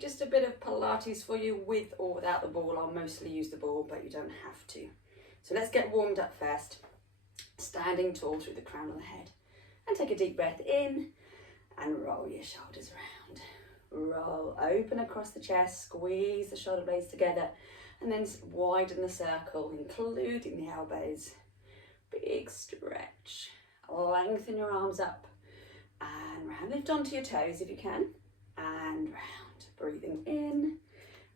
Just a bit of Pilates for you with or without the ball. I'll mostly use the ball, but you don't have to. So let's get warmed up first. Standing tall through the crown of the head. And take a deep breath in and roll your shoulders around. Roll, open across the chest, squeeze the shoulder blades together, and then widen the circle, including the elbows. Big stretch. Lengthen your arms up and round. Lift onto your toes if you can, and round. Breathing in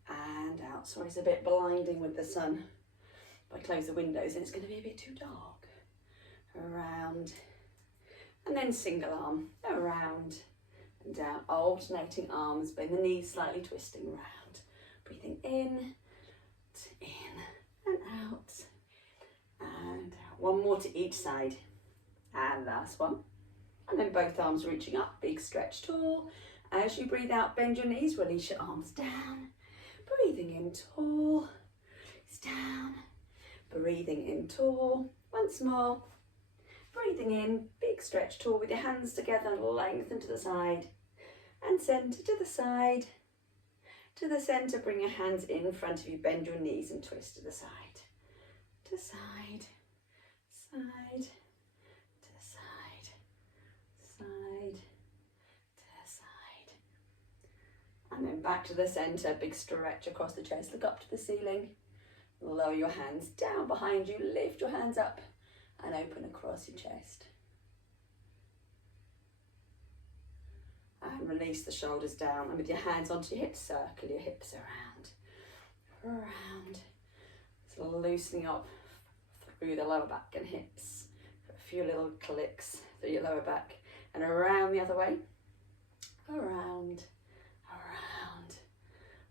and out. Sorry, it's a bit blinding with the sun. If I close the windows, then it's going to be a bit too dark. Around, and then single arm, around and down. Alternating arms, bend the knees slightly, twisting round. Breathing in and out, and out. One more to each side, and last one. And then both arms reaching up, big stretch tall. As you breathe out, bend your knees, release your arms down. Breathing in tall, release down. Breathing in tall, once more. Breathing in, big stretch tall with your hands together, lengthen to the side. And centre to the side. To the centre, bring your hands in front of you, bend your knees and twist to the side. To side, side, to side, side. And then back to the centre, big stretch across the chest, look up to the ceiling, lower your hands down behind you, lift your hands up and open across your chest. And release the shoulders down, and with your hands onto your hips, circle your hips around, around. So loosening up through the lower back and hips, a few little clicks through your lower back and around the other way, around.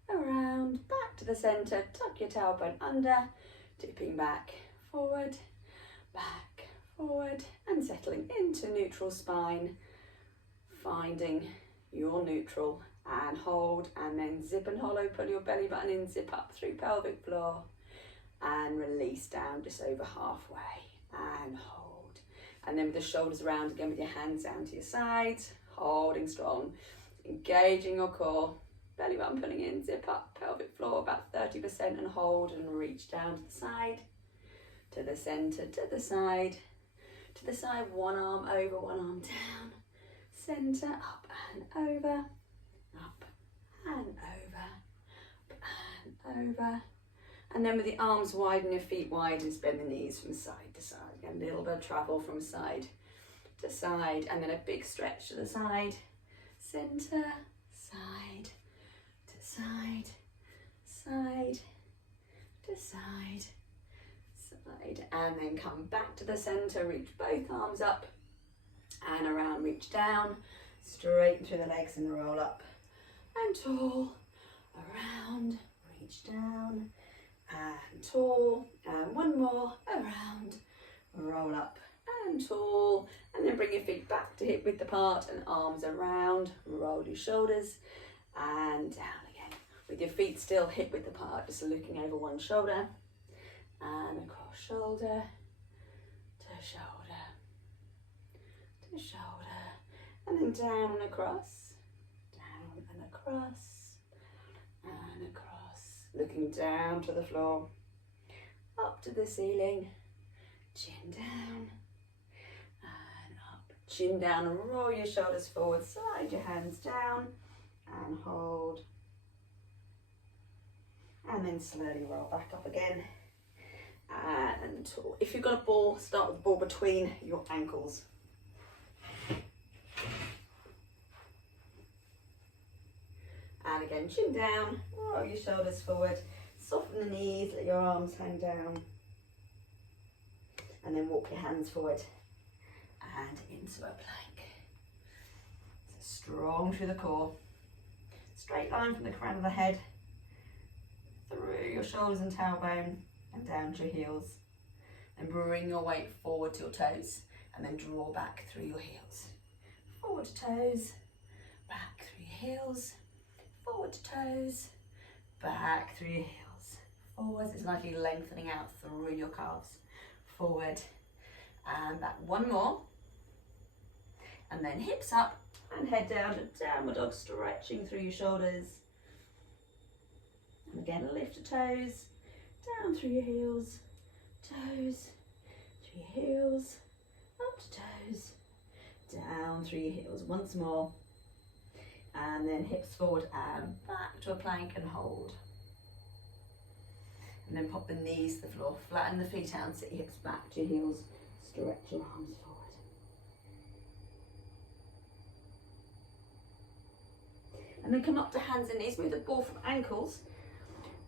Around, back to the centre, tuck your tailbone under, dipping back, forward, and settling into neutral spine, finding your neutral, and hold, and then zip and hollow, pull your belly button in, zip up through pelvic floor, and release down just over halfway, and hold. And then with the shoulders around again with your hands down to your sides, holding strong, engaging your core. Belly button pulling in, zip up, pelvic floor about 30% and hold and reach down to the side, to the centre, to the side, one arm over, one arm down, centre, up and over, up and over, up and over. And then with the arms wide and your feet wide, and bend the knees from side to side. Again, a little bit of travel from side to side, and then a big stretch to the side, centre, side, side, side, to side, side, and then come back to the centre, reach both arms up and around, reach down, straighten through the legs and roll up and tall, around, reach down and tall, and one more, around, roll up and tall, and then bring your feet back to hip width apart and arms around, roll your shoulders and down. With your feet still hip width apart, just looking over one shoulder and across shoulder to shoulder to shoulder, and then down and across, down and across and across, looking down to the floor, up to the ceiling, chin down and up, chin down, and roll your shoulders forward, slide your hands down and hold. And then slowly roll back up again and tall. If you've got a ball, start with the ball between your ankles. And again, chin down, roll your shoulders forward, soften the knees, let your arms hang down. And then walk your hands forward and into a plank. So strong through the core. Straight line from the crown of the head, through your shoulders and tailbone and down to your heels. And bring your weight forward to your toes and then draw back through your heels. Forward to toes, back through your heels, forward to toes, back through your heels. Forwards is likely lengthening out through your calves. Forward and back. One more. And then hips up and head down to downward dog, stretching through your shoulders And again, lift the toes, down through your heels, toes, through your heels, up to toes, down through your heels. Once more. And then hips forward and back to a plank and hold. And then pop the knees to the floor, flatten the feet out and sit your hips back to your heels. Stretch your arms forward. And then come up to hands and knees. Move the ball from ankles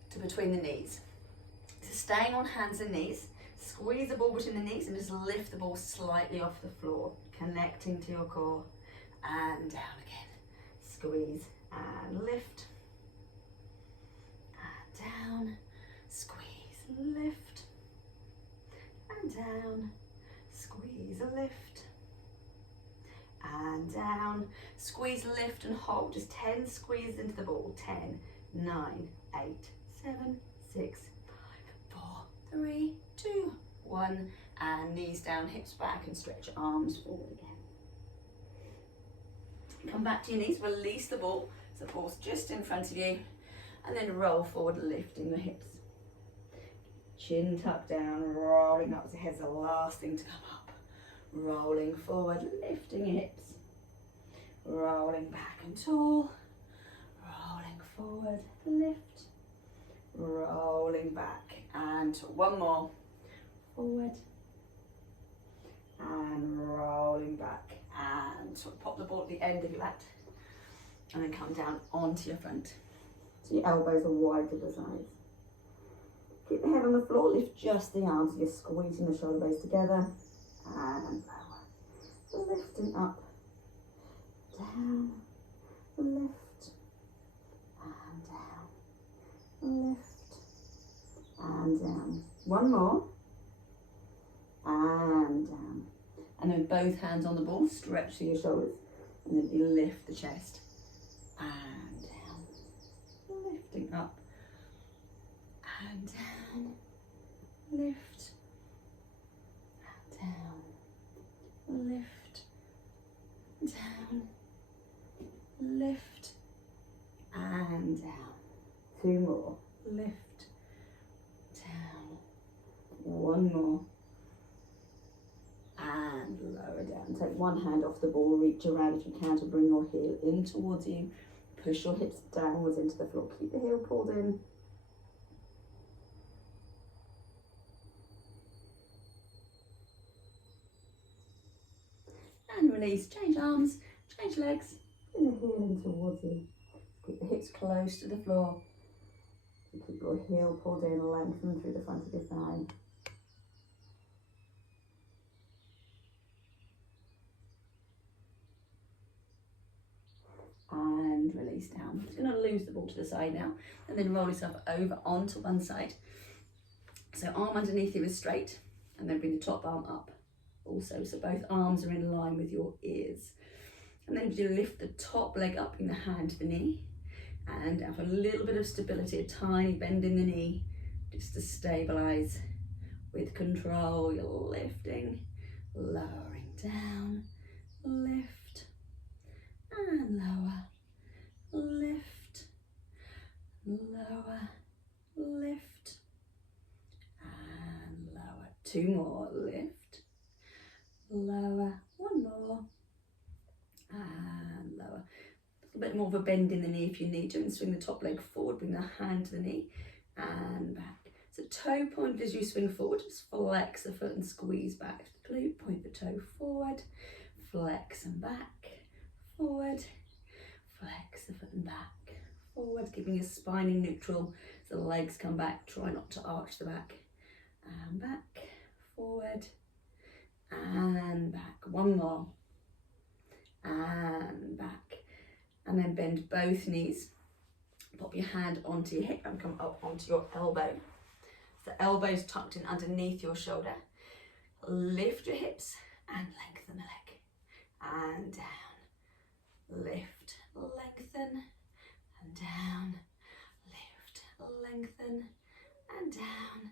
to between the knees. So staying on hands and knees, squeeze the ball between the knees and just lift the ball slightly off the floor, connecting to your core, and down again. Squeeze and lift, and down, squeeze, lift, and down, squeeze, lift, and down, squeeze, lift and hold. Just 10 squeezes into the ball. 10, 9, 8, 7, 6, 5, 4, 3, 2, 1, and knees down, hips back, and stretch your arms forward again. Come back to your knees, release the ball, so the ball's just in front of you, and then roll forward, lifting the hips. Chin tucked down, rolling up, the head's the last thing to come up. Rolling forward, lifting your hips. Rolling back and tall, rolling forward, lift. Rolling back, and one more. Forward, and rolling back. And sort of pop the ball at the end of your mat, and then come down onto your front. So your elbows are wide to the sides. Keep the head on the floor, lift just the arms, so you're squeezing the shoulder blades together, and lower. Lifting up, down, lift, and down, lift, and down. One more, and down. And then both hands on the ball, stretch through your shoulders, and then you lift the chest and down, lifting up and down, lift and down, lift, down, lift and down. 2 more, lift, down, 1 more. And lower down. Take one hand off the ball, reach around if you can to bring your heel in towards you. Push your hips downwards into the floor. Keep the heel pulled in. And release. Change arms, change legs. Bring the heel in towards you. Keep the hips close to the floor. Keep your heel pulled in, lengthen through the front of your thigh. And release down. I'm just going to lose the ball to the side now, and then roll yourself over onto one side. So arm underneath you is straight, and then bring the top arm up also, so both arms are in line with your ears. And then you lift the top leg up, in the hand to the knee, and have a little bit of stability, a tiny bend in the knee, just to stabilize. With control, you're lifting, lowering down, lift, and lower, lift, lower, lift, and lower. 2 more, lift, lower, 1 more, and lower. A bit more of a bend in the knee if you need to, and swing the top leg forward, bring the hand to the knee, and back. So toe point as you swing forward, just flex the foot and squeeze back. Glute, point the toe forward, flex and back, forward, flex the foot and back, forward, keeping your spine in neutral, so the legs come back, try not to arch the back, and back, forward, and back. 1 more, and back, and then bend both knees, pop your hand onto your hip and come up onto your elbow. The elbows tucked in underneath your shoulder. Lift your hips and lengthen the leg. And down. Lift, lengthen, and down. Lift, lengthen, and down.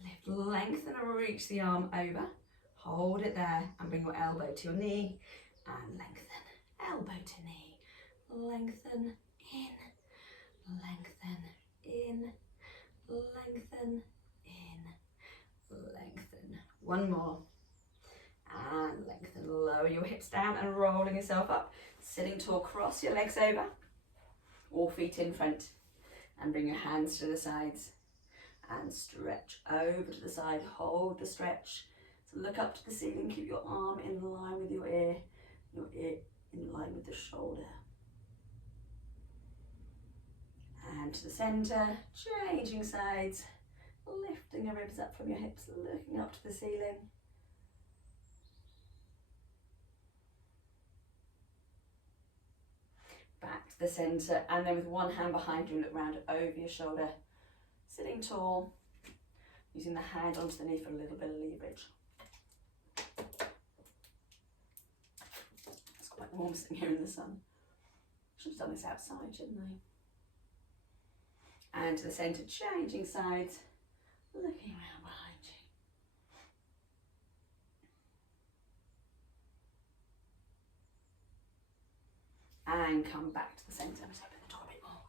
Lift, lengthen, and reach the arm over. Hold it there and bring your elbow to your knee. And lengthen, elbow to knee. Lengthen, in, lengthen, in. One more. And lengthen, lower your hips down and rolling yourself up. Sitting tall, cross your legs over, all feet in front, and bring your hands to the sides and stretch over to the side. Hold the stretch. So look up to the ceiling, keep your arm in line with your ear in line with the shoulder. And to the centre, changing sides, lifting your ribs up from your hips, looking up to the ceiling. Back to the centre, and then with one hand behind you, look round over your shoulder. Sitting tall, using the hand onto the knee for a little bit of leverage. It's quite warm sitting here in the sun. Should have done this outside, shouldn't I? And to the centre, changing sides, looking around behind you. And come back to the centre. Let's open the door a bit more.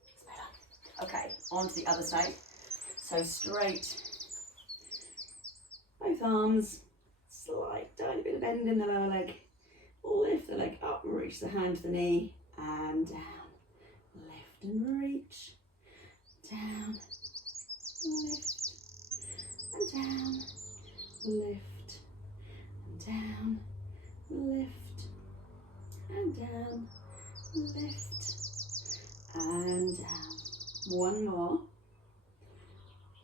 It's better. Okay, on to the other side. So straight. Both arms. Slight tiny bit of bend in the lower leg. Lift the leg up and reach the hand to the knee. And down. Lift and reach. Down. Lift. And down. Lift. And down. Lift. And down, lift, and down. One more.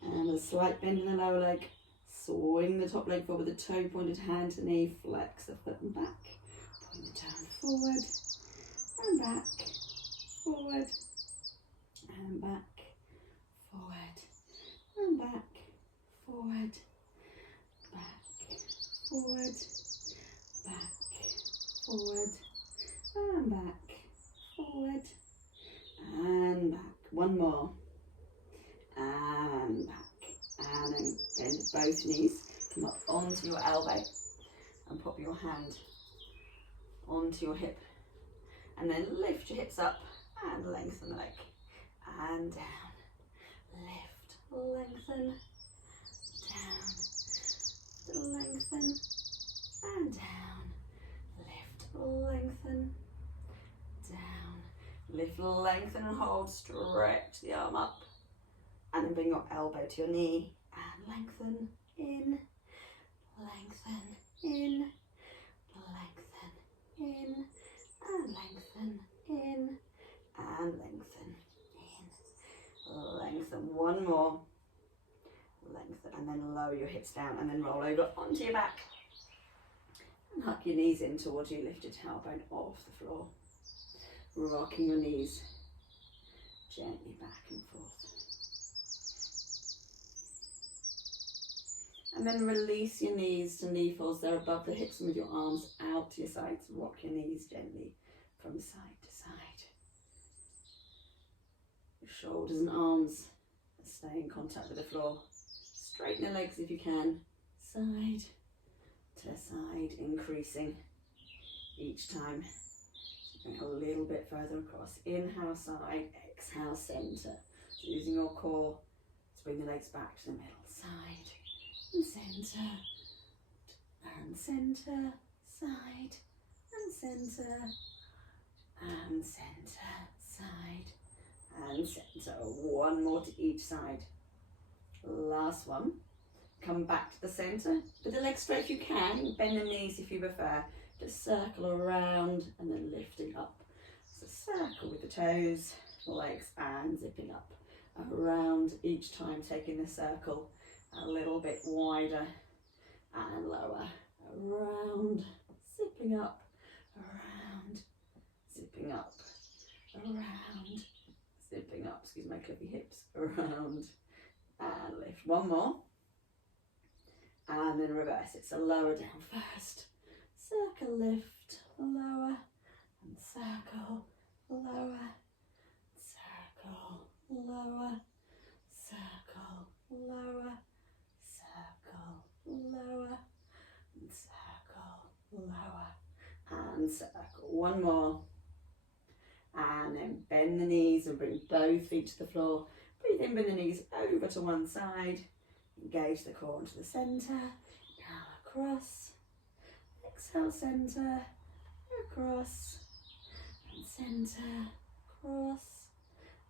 And a slight bend in the lower leg. Swing the top leg forward with the toe pointed, hand to knee, flex the foot and back. Point the toe forward, and back, forward, and back, forward, and back, forward, back, forward, back, forward, and back, forward, and back. One more. And back. And then bend both knees. Come up onto your elbow and pop your hand onto your hip. And then lift your hips up and lengthen the leg. And down. Lift, lengthen, down, lengthen, and down. Lift, lengthen, down. Lift, lengthen and hold. Stretch the arm up. And then bring your elbow to your knee. And lengthen, in, lengthen, in, lengthen, in, and lengthen, in, and lengthen, in. Lengthen, one more. Lengthen, and then lower your hips down and then roll over onto your back. And huck your knees in towards you, lift your tailbone off the floor. Rocking your knees gently back and forth. And then release your knees to knee folds. They're above the hips and with your arms out to your sides. Rock your knees gently from side to side. Your shoulders and arms stay in contact with the floor. Straighten the legs if you can. Side to side, increasing each time. Bring a little bit further across. Inhale side, exhale centre. So using your core to bring the legs back to the middle. Side and centre, and centre, side, and centre, and centre, side, and centre. One more to each side. Last one. Come back to the centre. With the legs straight if you can. Bend the knees if you prefer. Just circle around and then lifting up. So circle with the toes, legs, and zipping up. Around each time, taking the circle a little bit wider and lower. Around, zipping up, around, zipping up, around, zipping up. Excuse my clippy hips. Around and lift. One more. And then reverse it. So lower down first. Circle, lift, lower, and circle, lower, circle, lower, circle, lower, circle, lower, and circle, lower, and circle. One more. And then bend the knees and bring both feet to the floor. Breathe in, bring the knees over to one side. Engage the core into the centre. Now across. Exhale, centre. Across. And centre. Across.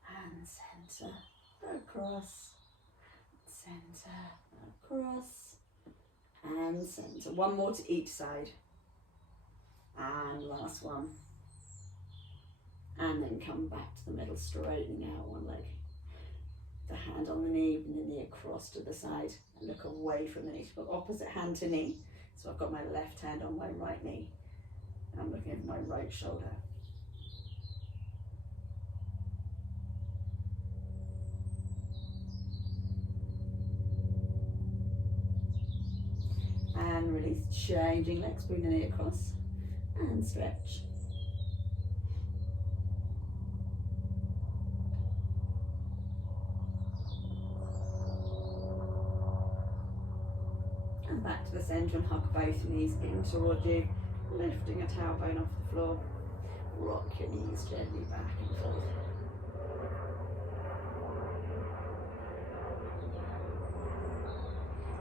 And centre. Across. Centre. Across. And centre. One more to each side. And last one. And then come back to the middle, straightening out one leg. The hand on the knee, and the knee across to the side, and look away from the knee. So opposite hand to knee. So I've got my left hand on my right knee, and I'm looking at my right shoulder. And release, changing legs, bring the knee across, and stretch. And back to the centre and hug both knees in towards you, lifting a tailbone off the floor. Rock your knees gently back and forth.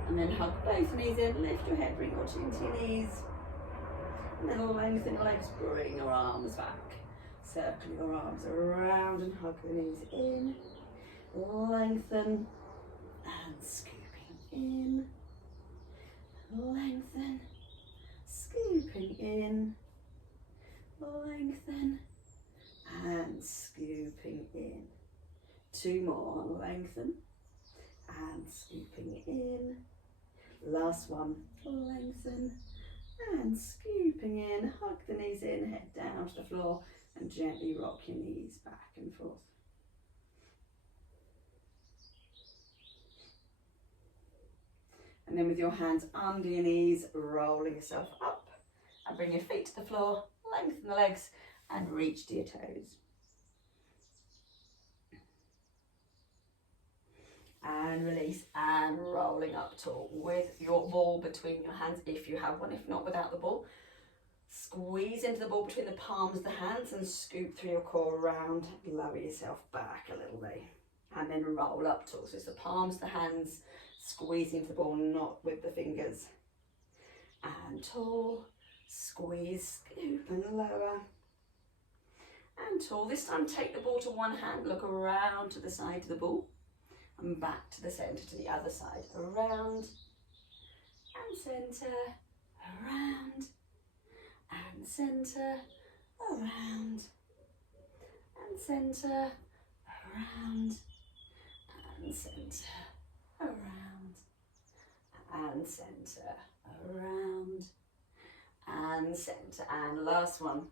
And then hug both knees in, lift your head, bring your chin to your knees. And then lengthen your legs, bring your arms back. Circle your arms around and hug the knees in. Lengthen and scooping in. Lengthen, scooping in. Lengthen and scooping in. Two more, lengthen and scooping in. Last one, lengthen and scooping in. Hug the knees in, head down to the floor and gently rock your knees back and forth. And then with your hands under your knees, rolling yourself up and bring your feet to the floor, lengthen the legs and reach to your toes. And release and rolling up tall with your ball between your hands if you have one, if not without the ball. Squeeze into the ball between the palms of the hands and scoop through your core around, lower yourself back a little bit. And then roll up tall, so it's the palms of the hands, squeeze into the ball, not with the fingers. And tall, squeeze, scoop and lower. And tall, this time take the ball to one hand, look around to the side of the ball. And back to the centre to the other side. Around and centre, around and centre, around and centre, around and centre, around and centre, around and centre. And last one.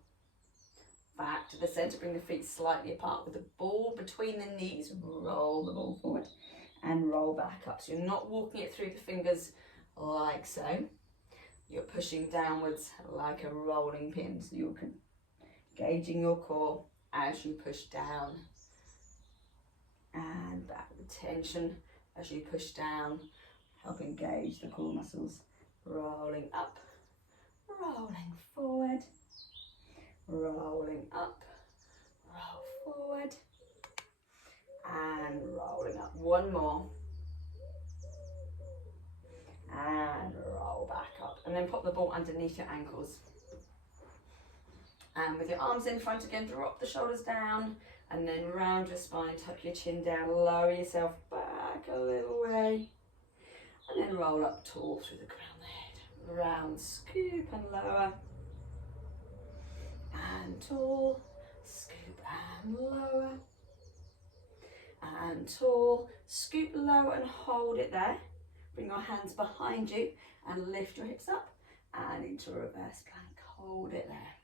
Back to the centre, bring the feet slightly apart with the ball between the knees, roll the ball forward and roll back up. So you're not walking it through the fingers like so, you're pushing downwards like a rolling pin. So you're engaging your core as you push down and back with tension as you push down, help engage the core muscles, rolling up, rolling forward, rolling up, roll forward, and rolling up. One more. And roll back up. And then pop the ball underneath your ankles. And with your arms in front again, drop the shoulders down, and then round your spine, tuck your chin down, lower yourself back a little way, and then roll up tall through the crown of the head. Round, scoop and lower. And tall, scoop and lower, and tall, scoop low and hold it there. Bring your hands behind you and lift your hips up and into a reverse plank. Hold it there.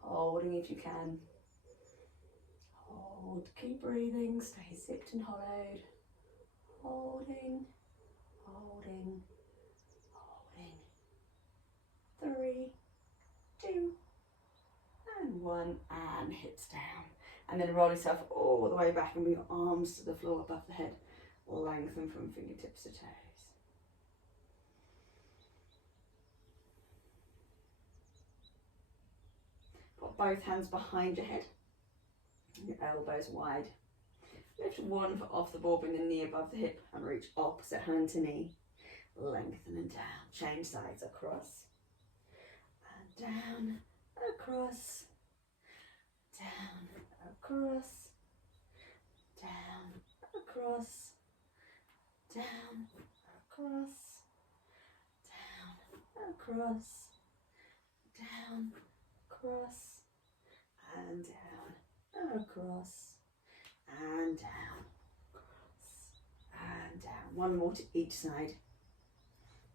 Holding if you can. Hold, keep breathing, stay zipped and hollowed. Holding, holding, holding. 3, 2, and 1, and hips down. And then roll yourself all the way back and bring your arms to the floor above the head. Lengthen from fingertips to toes. Put both hands behind your head, your elbows wide. Lift one foot off the ball, bring the knee above the hip and reach opposite hand to knee. Lengthen and down. Change sides across and down, across, down, across, down, across, down, across, down, across, down, across, and down, across, and down, across, and down. One more to each side.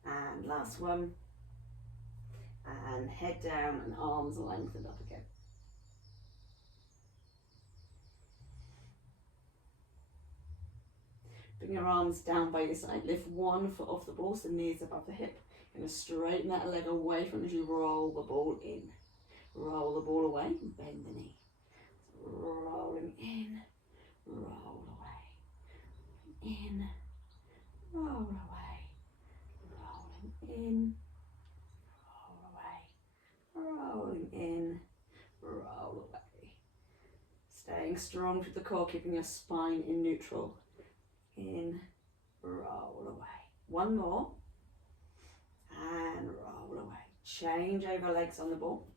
And last one. And head down and arms lengthened up again. Bring your arms down by your side. Lift one foot off the ball, so knees above the hip. You're going to straighten that leg away from as you roll the ball in. Roll the ball away and bend the knee. Rolling in, roll away. In, roll away. Rolling in, roll away. Rolling in, roll away. Staying strong with the core, keeping your spine in neutral. In, roll away. One more. And roll away. Change over legs on the ball.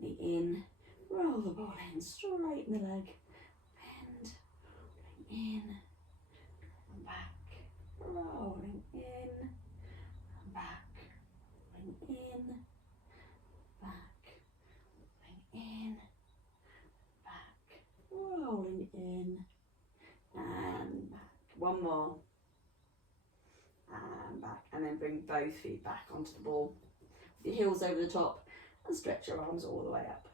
Knee in, roll the ball in, straighten the leg. Bend, rolling in, and back. Rolling in, and back. Rolling in, back. Rolling in, back. Rolling in, and back. One more. And back. And then bring both feet back onto the ball. With your heels over the top and stretch your arms all the way up.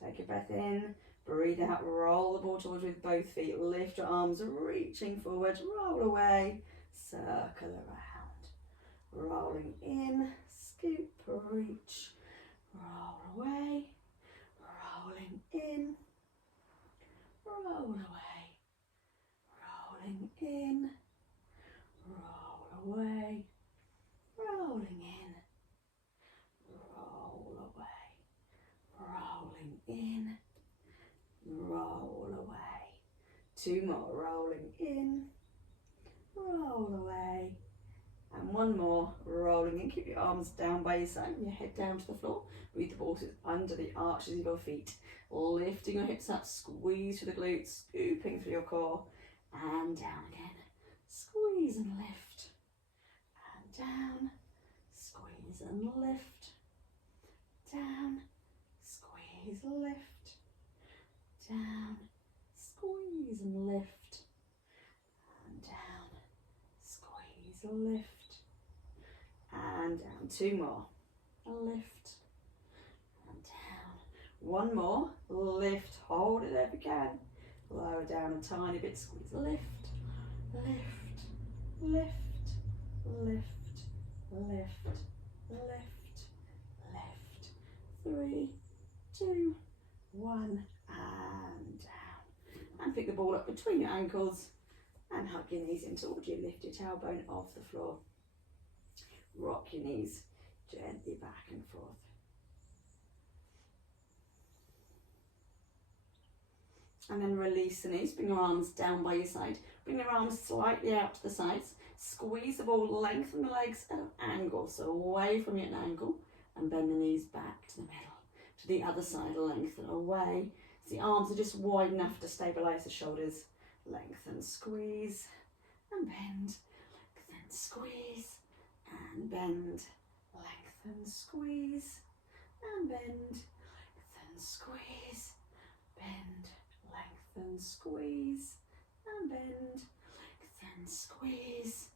Take a breath in. Breathe out. Roll the ball towards with both feet. Lift your arms, reaching forwards. Roll away. Circle around. Rolling in. Scoop. Reach. Roll away. Rolling in. Roll away, rolling in, roll away, rolling in, roll away, rolling in, roll away. Two more, rolling in, roll away, and one more, rolling in. Keep your arms down by your side and your head down to the floor. Breathe the ball under the arches of your feet. Lifting your hips up, squeeze through the glutes, scooping through your core, and down again. Squeeze and lift, and down, squeeze and lift, down, squeeze, lift, down, squeeze and lift, and down, squeeze, lift, and down. Two more, lift, and down. One more, lift, hold it there if you can. Lower down a tiny bit, squeeze, lift, lift, lift, lift, lift, lift, lift. 3, 2, 1, and down. And pick the ball up between your ankles and hug your knees in towards you. Lift your tailbone off the floor. Rock your knees gently back and forth. And then release the knees, bring your arms down by your side. Bring your arms slightly out to the sides. Squeeze the ball, lengthen the legs at an angle, so away from you at an angle, and bend the knees back to the middle. To the other side, lengthen away. So the arms are just wide enough to stabilise the shoulders. Lengthen, squeeze, and bend. Lengthen, squeeze, and bend. Lengthen, squeeze, and bend. Lengthen, squeeze, bend. Lengthen, squeeze, and bend. Lengthen, squeeze,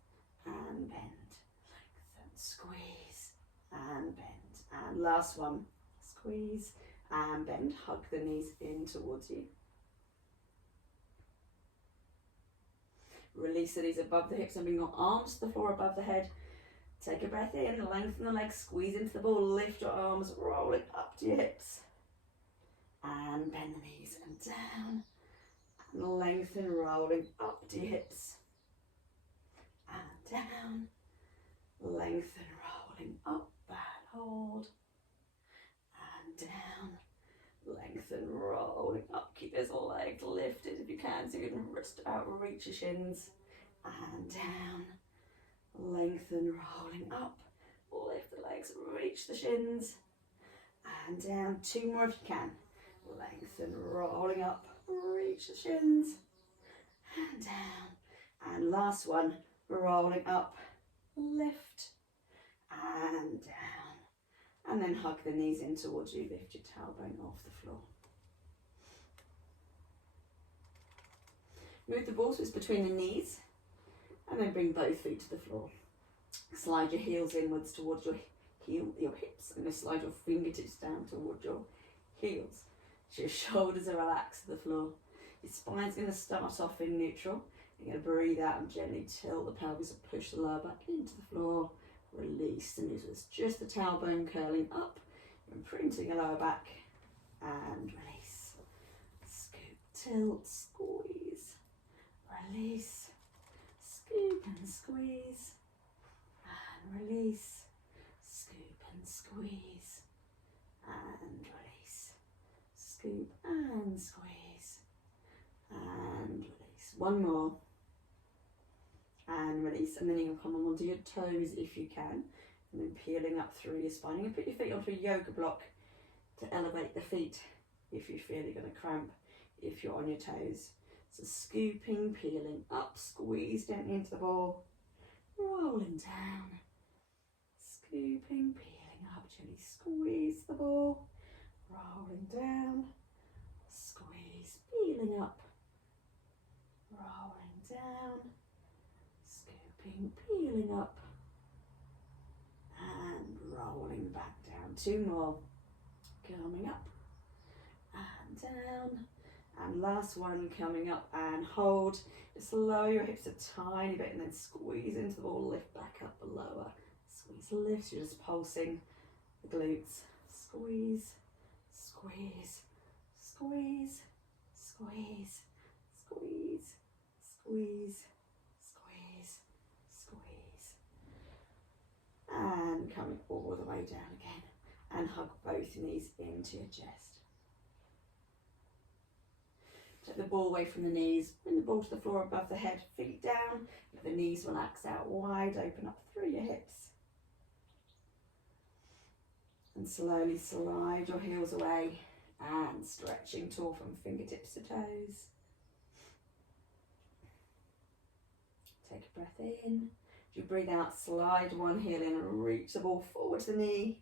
and bend. Lengthen, squeeze, and bend. And last one, squeeze and bend. Hug the knees in towards you. Release the knees above the hips and bring your arms to the floor above the head. Take a breath in, lengthen the legs, squeeze into the ball, lift your arms, roll it up to your hips. And bend the knees and down. And lengthen, rolling up to your hips. And down. Lengthen, rolling up, and hold. And down. Lengthen, lengthen, rolling up. Keep those legs lifted if you can, so you can just about reach your shins. And down, lengthen, rolling up. Lift the legs, reach the shins. And down, 2 more if you can. Lengthen, rolling up, reach the shins. And down. And last one, rolling up, lift, and down. And then hug the knees in towards you, lift your tailbone off the floor. Move the ball so it's between the knees, and then bring both feet to the floor. Slide your heels inwards towards your hips, and then slide your fingertips down towards your heels. So your shoulders are relaxed to the floor. Your spine's going to start off in neutral. You're going to breathe out and gently tilt the pelvis and push the lower back into the floor. Release the knees. It's just the tailbone curling up. You're imprinting your lower back and release. Scoop, tilt, squeeze. Release. Scoop and squeeze. And release. Scoop and squeeze. And release. Scoop and squeeze. And release. One more. And release, and then you can come onto your toes if you can, and then peeling up through your spine. You can put your feet onto a yoga block to elevate the feet if you feel you're going to cramp if you're on your toes. So scooping, peeling up, squeeze gently into the ball, rolling down, scooping, peeling up, gently squeeze the ball, rolling down, squeeze, peeling up, rolling down, peeling up and rolling back down. 2 more. Coming up and down. And last one, coming up and hold. Just lower your hips a tiny bit and then squeeze into the ball, lift back up, lower. Squeeze, lift, you're just pulsing the glutes. Squeeze, squeeze, squeeze, squeeze, squeeze, squeeze. And coming all the way down again, and hug both knees into your chest. Take the ball away from the knees, bring the ball to the floor above the head, feet down, let the knees relax out wide, open up through your hips. And slowly slide your heels away and stretching tall from fingertips to toes. Take a breath in. As you breathe out, slide one heel in and reach the ball forward to the knee.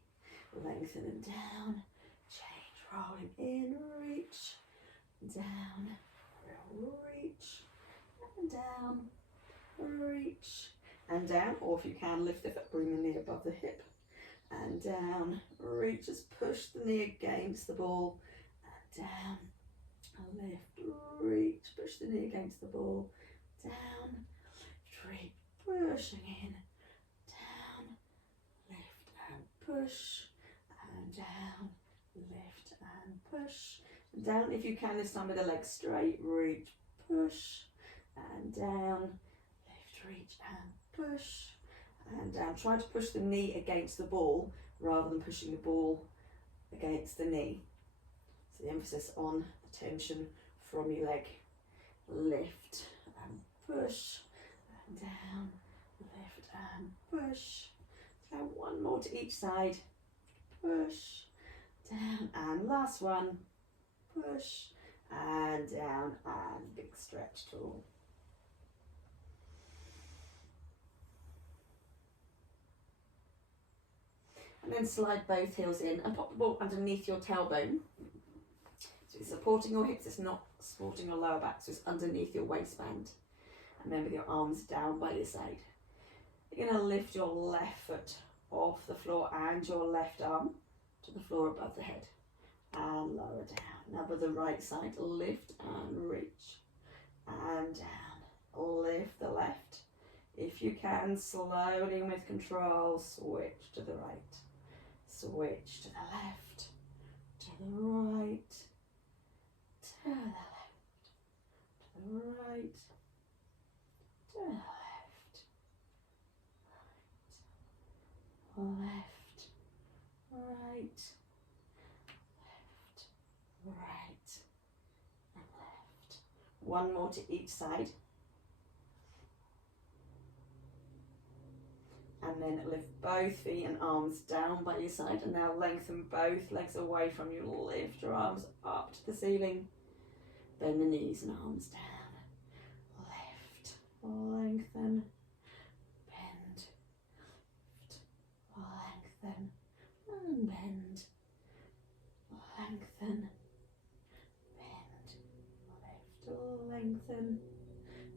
Lengthen and down. Change, rolling in, reach, down, reach, and down, reach, and down. Or if you can, lift the foot, bring the knee above the hip, and down, reach, just push the knee against the ball, and down, lift, reach, push the knee against the ball, down, reach, pushing in, down, lift and push, and down, lift and push, and down. If you can, this time with the legs straight, reach, push, and down, lift, reach and push, and down. Try to push the knee against the ball rather than pushing the ball against the knee. So the emphasis on the tension from your leg. Lift and push, and down, lift and push, down. One more to each side, push, down, and last one, push, and down, and big stretch tall. And then slide both heels in and pop the ball underneath your tailbone. So it's supporting your hips, it's not supporting your lower back, so it's underneath your waistband. And then with your arms down by your side. You're going to lift your left foot off the floor and your left arm to the floor above the head. And lower down. Now with the right side, lift and reach. And down. Lift the left. If you can, slowly and with control, switch to the right. Switch to the left. To the right. To the left. To the right. To the left, right, left, right, one more to each side. And then lift both feet and arms down by your side, and now lengthen both legs away from you. Lift your arms up to the ceiling. Bend the knees and arms down. Lift, lengthen, bend, lift, lengthen, and bend, lengthen, bend, lift, lengthen,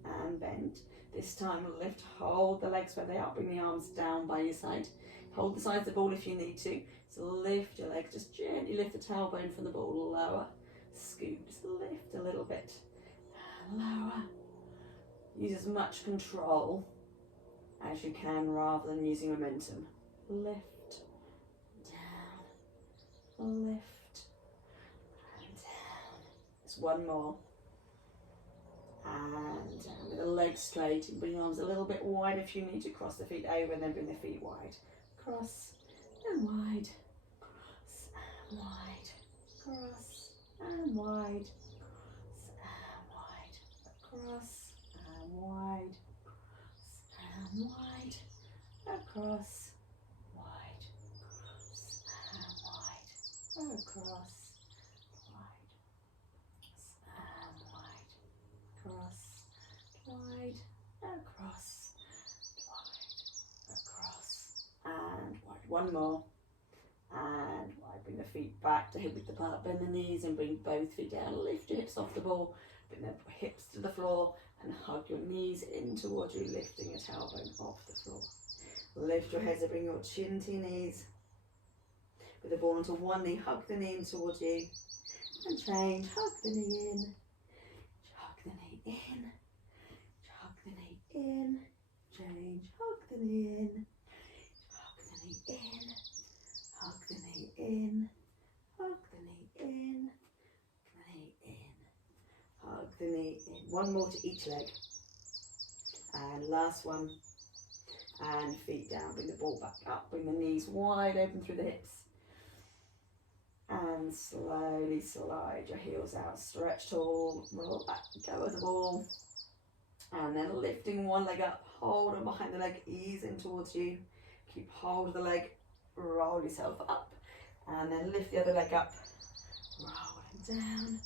and bend. This time lift, hold the legs where they are, bring the arms down by your side. Hold the sides of the ball if you need to. So lift your legs, just gently lift the tailbone from the ball, lower, scoot, just lift a little bit, and lower. Use as much control as you can rather than using momentum. Lift, down, lift, and down. Just one more. And down with the legs straight, and bring the arms a little bit wide if you need to. Cross the feet over and then bring the feet wide. Cross and wide, cross and wide, cross and wide, cross and wide, cross and wide, across, wide, cross and wide, across. Wide, across, wide, across, and wide. One more, and wide. Bring the feet back to hip width apart, bend the knees and bring both feet down. Lift your hips off the ball, bring the hips to the floor and hug your knees in towards you, lifting your tailbone off the floor. Lift your heads and bring your chin to your knees. With the ball onto one knee, hug the knee in towards you, and change. Hug the knee in, hug the knee in. In, change, hug the knee in, hug the knee in, hug the knee in, hug the knee in, knee in, hug the knee in. One more to each leg. And last one. And feet down, bring the ball back up, bring the knees wide open through the hips. And slowly slide your heels out, stretch tall, roll back, go with the ball. And then lifting one leg up, hold on behind the leg, ease in towards you. Keep hold of the leg, roll yourself up. And then lift the other leg up, rolling down,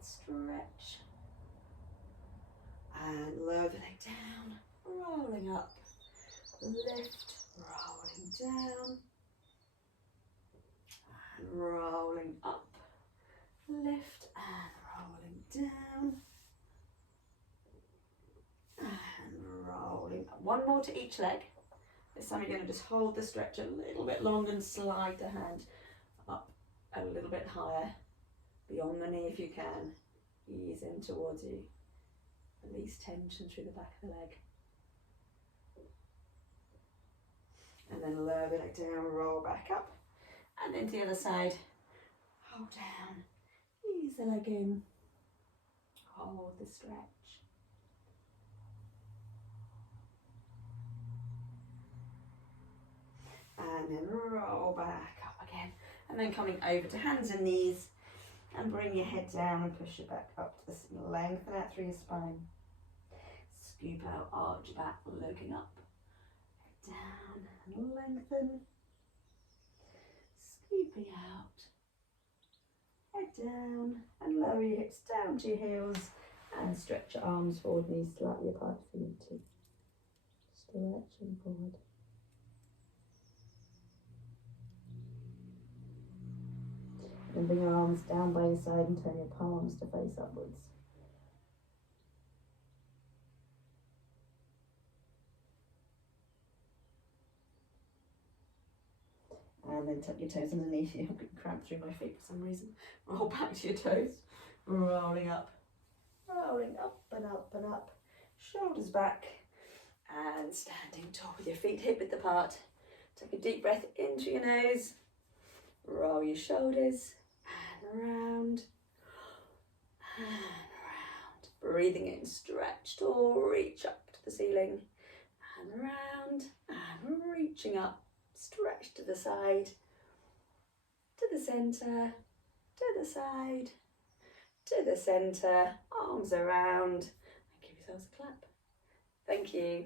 stretch. And lower the leg down, rolling up, lift, rolling down. And rolling up, lift and rolling down. And rolling up. One more to each leg. This time you're going to just hold the stretch a little bit longer and slide the hand up a little bit higher, beyond the knee if you can. Ease in towards you. Release tension through the back of the leg. And then lower the leg down, roll back up. And then to the other side. Hold down. Ease the leg in. Hold the stretch. And then roll back up again. And then coming over to hands and knees. And bring your head down and push it back up to the ceiling. Lengthen out through your spine. Scoop out, arch back, looking up. Head down and lengthen. Scooping out. Head down and lower your hips down to your heels. And stretch your arms forward, knees slightly apart if you need to. Stretching forward. And bring your arms down by your side and turn your palms to face upwards. And then tuck your toes underneath you. I'm getting cramped through my feet for some reason. Roll back to your toes. Rolling up and up and up. Shoulders back. And standing tall with your feet hip width apart. Take a deep breath into your nose. Roll your shoulders. And around. And around. Breathing in. Stretch tall. Reach up to the ceiling. And around. And reaching up. Stretch to the side, to the centre, to the side, to the centre, arms around and give yourselves a clap. Thank you.